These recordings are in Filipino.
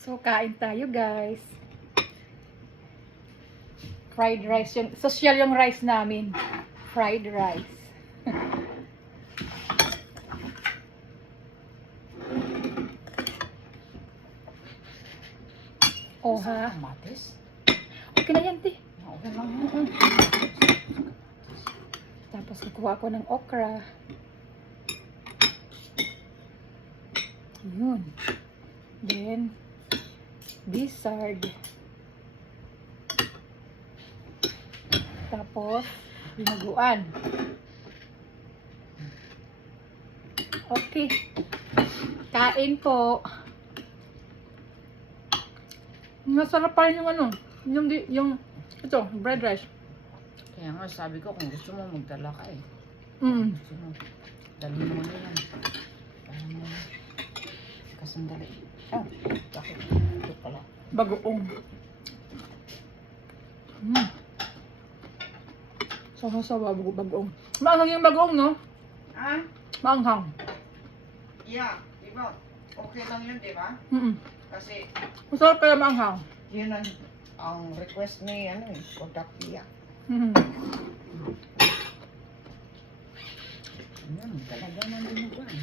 So, kain tayo, guys. Fried rice. Yung, social yung rice namin. Fried rice. Oh, ha? Kamatis? Okay na yan, te. Okay lang yun. Tapos, kukuha ko ng okra. Yun. Then, bizard. Tapos, dinuguan. Okay. Kain po. Masarap pa rin yung ano. Yung ito, bread rice. Kaya nga sabi ko kung gusto mo magdala ka eh. Mm. Gusto mo, dalhin mo na yan. Para mo kasandali. Oh, bakit? Ito pala. Bagoong. Mm. Sawa-sawa, bagoong. Maanghang yung bagoong, no? Ah? Maanghang. Yeah, di ba? Okay lang yun, di ba? Mm. Kasi Masarap kaya maanghang. yun ang request ni ano eh, Kodakpiya. Mm. Ayan, talaga ng dinuguan.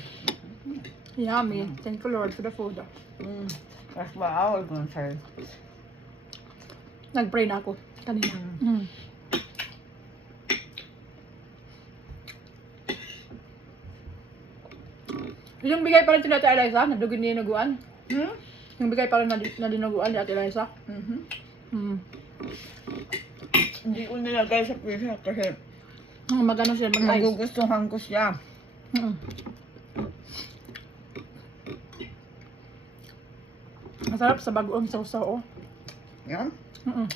Yummy. Thank you, Lord, for the food. Mas maawal ko sa'yo. Nag-pray na ako kanina. Mm. Yung bigay pa rin si Ate Eliza, nadugin niya dinuguan. Yung bigay pa rin na dinuguan ni Ate Eliza. Mm. Hindi ko nilagay sa pizza kasi Magano siya, mag-ice. magugustuhan ko siya. Mm. Masarap sa bagoong sausaw, oh. Yan. Mm.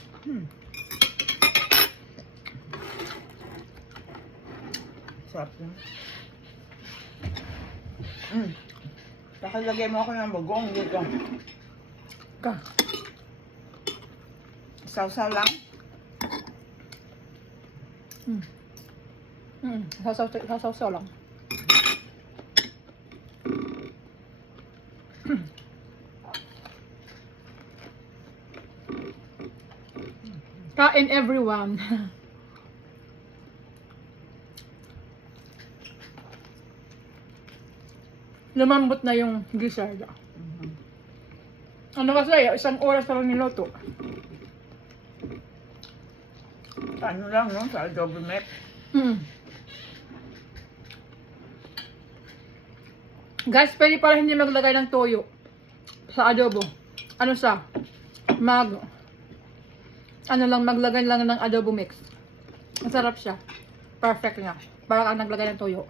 Sarap yun. Pakilagay mo ako ng bagong dito. Ka. Sausaw lang. Sausaw lang. Kain everyone. Lumambot na yung gizzard. Ano kasi, isang oras pa lang niluto. Ano lang, no? Sa adobo met. Guys, pwede pala hindi maglagay ng toyo sa adobo. Ano sa? Ano lang, maglagay lang ng adobo mix. Masarap siya. Perfect nga. Para kang naglagay ng toyo.